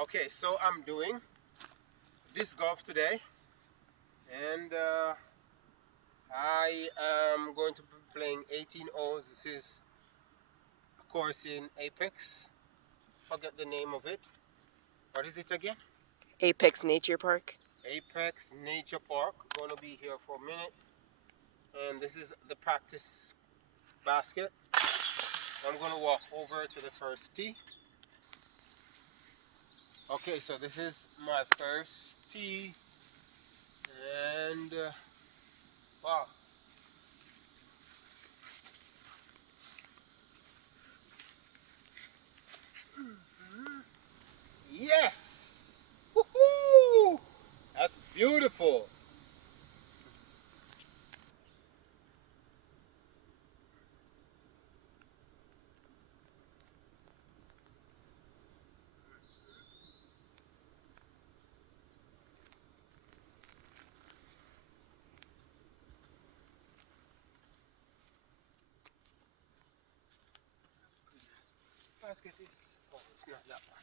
Okay, so I'm doing disc golf today, and I am going to be playing 18 holes. This is a course in Apex. Forget the name of it. What is it again? Apex Nature Park. Apex Nature Park. Going to be here for a minute, and this is the practice basket. I'm going to walk over to the first tee. Okay, so this is my first tee, and wow. Yes! Woohoo! That's beautiful. Basket is. Oh, it's not that one.